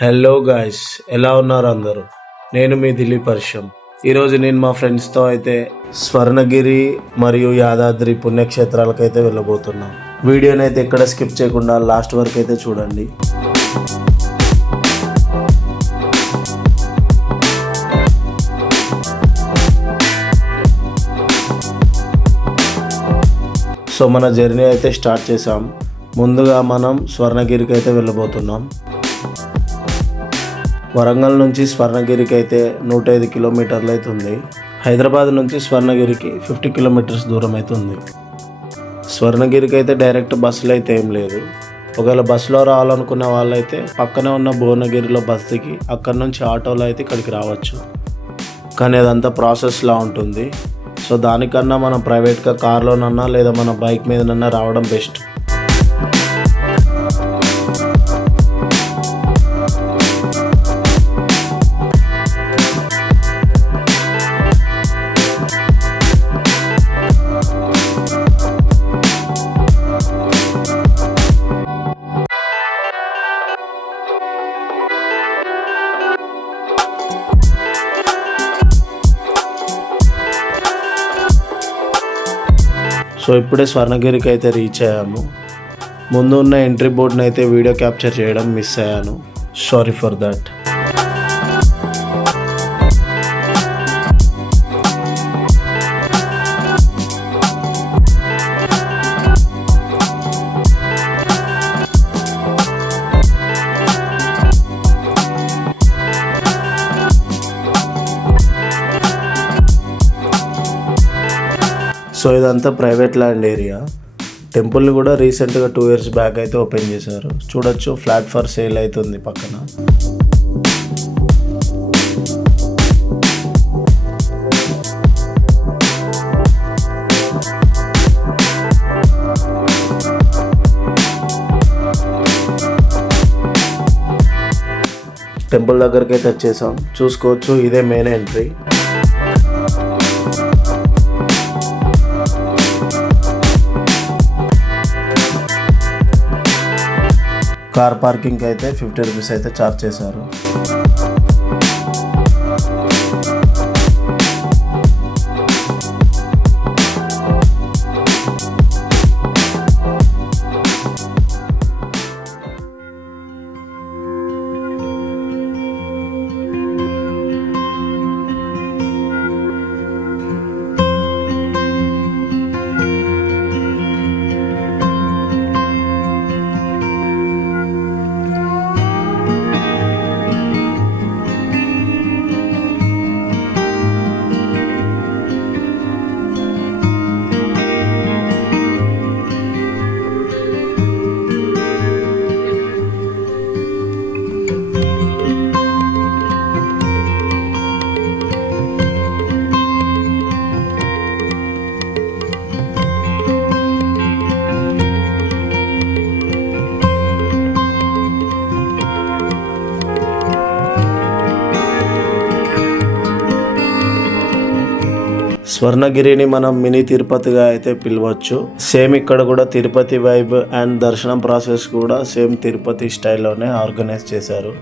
Hello guys, ఎలా ఉన్నారు అందరూ? నేను మీ దిలీప్ హర్షం. ఈరోజు నేను మా ఫ్రెండ్స్తో అయితే స్వర్ణగిరి మరియు యాదాద్రి పుణ్యక్షేత్రాలకైతే వెళ్ళబోతున్నాం. వీడియోని అయితే ఎక్కడ స్కిప్ చేయకుండా లాస్ట్ వరకు అయితే చూడండి. సో మన జర్నీ అయితే స్టార్ట్ చేసాం. ముందుగా మనం స్వర్ణగిరికి అయితే వెళ్ళబోతున్నాం. వరంగల్ నుంచి స్వర్ణగిరికి అయితే 105 కిలోమీటర్లు అవుతుంది. హైదరాబాద్ నుంచి స్వర్ణగిరికి 50 కిలోమీటర్స్ దూరం అవుతుంది. స్వర్ణగిరికి అయితే డైరెక్ట్ బస్సులు అయితే ఏం లేదు. ఒకవేళ బస్సులో రావాలనుకున్న వాళ్ళైతే పక్కనే ఉన్న భువనగిరిలో బస్ దిగి అక్కడి నుంచి ఆటోలో అయితే ఇక్కడికి రావచ్చు. కానీ అదంతా ప్రాసెస్లా ఉంటుంది. సో దానికన్నా మనం ప్రైవేట్గా కార్లోనన్నా లేదా మన బైక్ మీదనన్నా రావడం బెస్ట్. సో ఇప్పుడే స్వర్ణగిరికి అయితే రీచ్ అయ్యాము. ముందు ఉన్న ఎంట్రీ బోర్డ్ని అయితే వీడియో క్యాప్చర్ చేయడం మిస్ అయ్యాను. Sorry for that. సో ఇదంతా ప్రైవేట్ ల్యాండ్ ఏరియా. టెంపుల్ని కూడా రీసెంట్గా 2 years బ్యాక్ అయితే ఓపెన్ చేశారు. చూడొచ్చు, ఫ్లాట్ ఫర్ సేల్ అవుతుంది పక్కన. టెంపుల్ దగ్గరికి అయితే వచ్చేసాం. చూసుకోవచ్చు, ఇదే మెయిన్ ఎంట్రీ. కార్ పార్కింగ్కి అయితే 50 రూపీస్ అయితే ఛార్జ్ చేశారు. స్వర్ణగిరిని మనం మినీ తిరుపతిగా అయితే పిలవచ్చు. సేమ్ ఇక్కడ కూడా తిరుపతి వైబ్ అండ్ దర్శనం ప్రాసెస్ కూడా సేమ్ తిరుపతి స్టైల్లోనే ఆర్గనైజ్ చేశారు.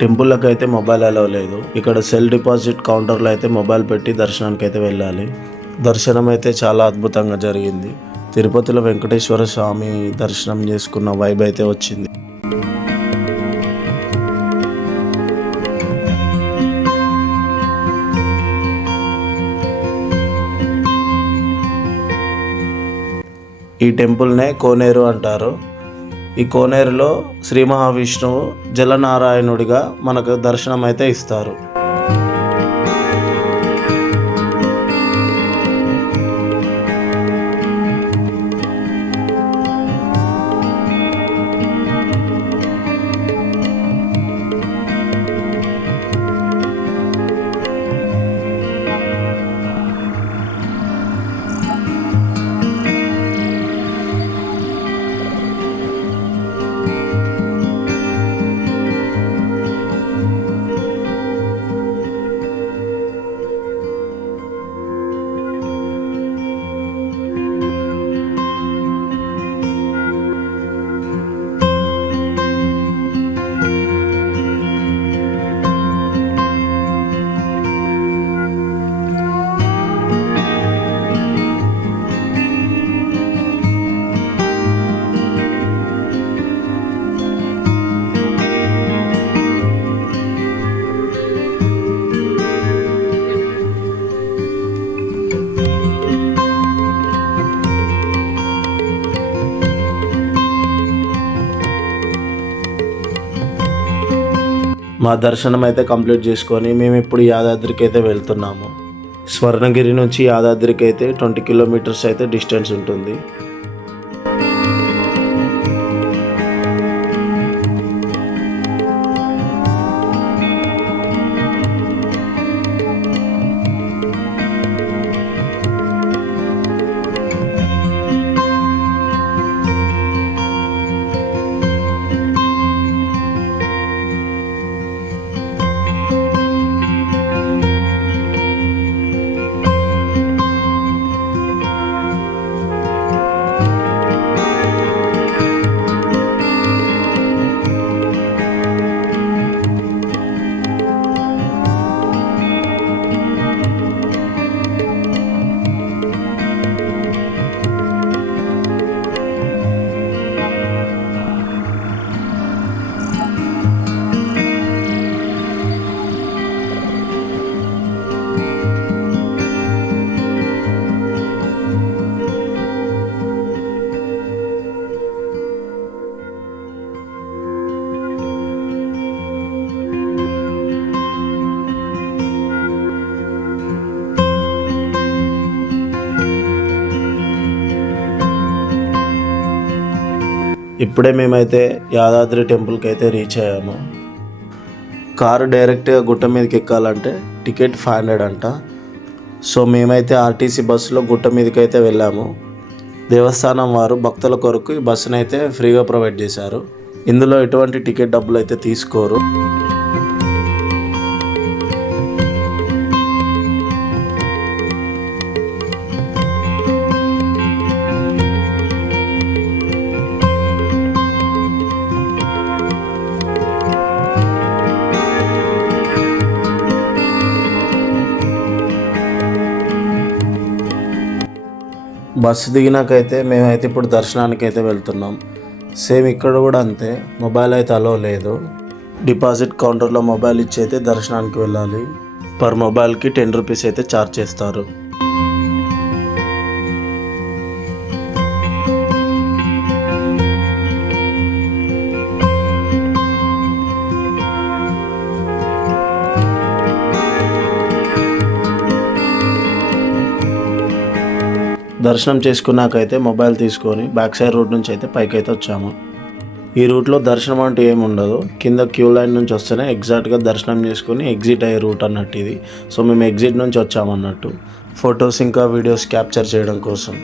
టెంపుల్లోకి అయితే మొబైల్ అలౌ లేదు. ఇక్కడ సెల్ డిపాజిట్ కౌంటర్లో అయితే మొబైల్ పెట్టి దర్శనానికి అయితే వెళ్ళాలి. దర్శనం అయితే చాలా అద్భుతంగా జరిగింది. తిరుపతిలో వెంకటేశ్వర స్వామి దర్శనం చేసుకున్న వైబ్ అయితే వచ్చింది. ఈ టెంపుల్నే కోనేరు అంటారు. ఈ కోనేరులో శ్రీ మహావిష్ణువు జలనారాయణుడిగా మనకు దర్శనం అయితే ఇస్తారు. మా దర్శనం అయితే కంప్లీట్ చేసుకొని మేము ఇప్పుడు యాదాద్రికి అయితే వెళ్తున్నాము. స్వర్ణగిరి నుంచి యాదాద్రికి అయితే 20 కిలోమీటర్స్ అయితే డిస్టెన్స్ ఉంటుంది. ఇప్పుడే మేమైతే యాదాద్రి టెంపుల్కి అయితే రీచ్ అయ్యాము. కారు డైరెక్ట్గా గుట్ట మీదకి ఎక్కాలంటే టికెట్ 500 అంట. సో మేమైతే ఆర్టీసీ బస్సులో గుట్ట మీదకి అయితే వెళ్ళాము. దేవస్థానం వారు భక్తుల కొరకు ఈ బస్సును అయితే ఫ్రీగా ప్రొవైడ్ చేశారు. ఇందులో ఎటువంటి టికెట్ డబ్బులు అయితే తీసుకోరు. బస్సు దిగినాకైతే మేమైతే ఇప్పుడు దర్శనానికి అయితే వెళ్తున్నాం. సేమ్ ఇక్కడ కూడా అంతే, మొబైల్ అయితే అలో లేదు. డిపాజిట్ కౌంటర్లో మొబైల్ ఇచ్చి అయితే దర్శనానికి వెళ్ళాలి. పర్ మొబైల్కి 10 రూపీస్ అయితే ఛార్జ్ చేస్తారు. దర్శనం చేసుకున్నాకైతే మొబైల్ తీసుకొని బ్యాక్ సైడ్ రూట్ నుంచి అయితే పైకి అయితే వచ్చాము. ఈ రూట్లో దర్శనం అంటే ఏమి ఉండదు. కింద క్యూ లైన్ నుంచి వస్తేనే ఎగ్జాక్ట్గా దర్శనం చేసుకొని ఎగ్జిట్ అయ్యే రూట్ అన్నట్టు ఇది. సో మేము ఎగ్జిట్ నుంచి వచ్చామన్నట్టు, ఫొటోస్ ఇంకా వీడియోస్ క్యాప్చర్ చేయడం కోసం.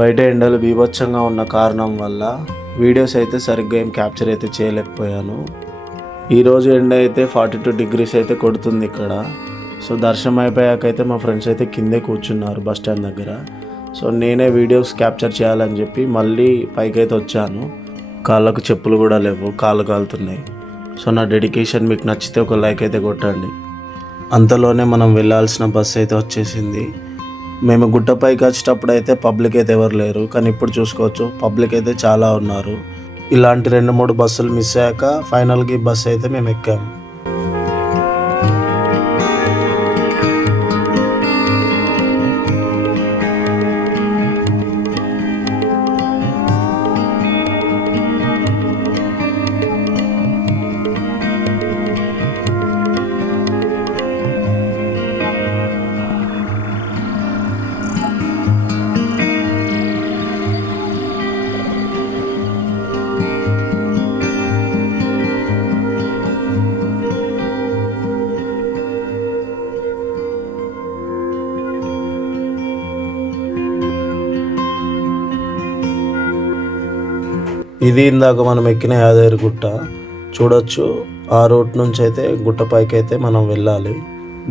బయట ఎండలు బీభత్సంగా ఉన్న కారణం వల్ల వీడియోస్ అయితే సరిగ్గా ఏం క్యాప్చర్ అయితే చేయలేకపోయాను. ఈరోజు ఎండ అయితే 42 degrees అయితే కొడుతుంది ఇక్కడ. సో దర్శనం అయిపోయాకైతే మా ఫ్రెండ్స్ అయితే కిందే కూర్చున్నారు బస్ స్టాండ్ దగ్గర. సో నేనే వీడియోస్ క్యాప్చర్ చేయాలని చెప్పి మళ్ళీ పైకైతే వచ్చాను. కాళ్ళకు చెప్పులు కూడా లేవు, కాళ్ళు కాలుతున్నాయి. సో నా డెడికేషన్ మీకు నచ్చితే ఒక లైక్ అయితే కొట్టండి. అంతలోనే మనం వెళ్ళాల్సిన బస్సు అయితే వచ్చేసింది. మేము గుట్టపైకి వచ్చేటప్పుడు అయితే పబ్లిక్ అయితే ఎవరు లేరు, కానీ ఇప్పుడు చూసుకోవచ్చు పబ్లిక్ అయితే చాలా ఉన్నారు. ఇలాంటి 2-3 బస్సులు మిస్ అయ్యాక ఫైనల్గా ఈ బస్సు అయితే మేము ఎక్కాము. ఇది ఇందాక మనం ఎక్కిన యాదగిరి గుట్ట చూడొచ్చు. ఆ రూట్ నుంచి అయితే గుట్టపైకి అయితే మనం వెళ్ళాలి.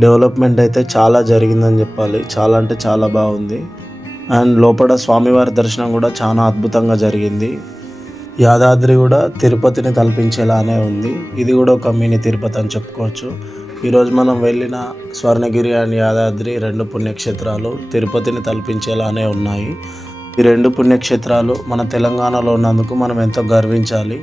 డెవలప్మెంట్ అయితే చాలా జరిగిందని చెప్పాలి. చాలా అంటే చాలా బాగుంది. అండ్ లోపల స్వామివారి దర్శనం కూడా చాలా అద్భుతంగా జరిగింది. యాదాద్రి కూడా తిరుపతిని తలపించేలానే ఉంది. ఇది కూడా ఒక మినీ తిరుపతి అని చెప్పుకోవచ్చు. ఈరోజు మనం వెళ్ళిన స్వర్ణగిరి అండ్ యాదాద్రి 2 పుణ్యక్షేత్రాలు తిరుపతిని తలపించేలానే ఉన్నాయి. ఈ 2 పుణ్యక్షేత్రాలు మన తెలంగాణలో ఉన్నందుకు మనం ఎంతో గర్వించాలి.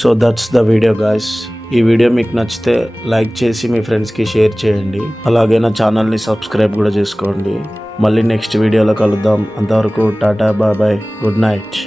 So that's the video guys. ఈ వీడియో మీకు నచ్చితే లైక్ చేసి మీ ఫ్రెండ్స్కి షేర్ చేయండి. అలాగే నా ఛానల్ని సబ్స్క్రైబ్ కూడా చేసుకోండి. మళ్ళీ నెక్స్ట్ వీడియోలో కలుద్దాం. అంతవరకు టాటా, బాయ్ బాయ్, గుడ్ నైట్.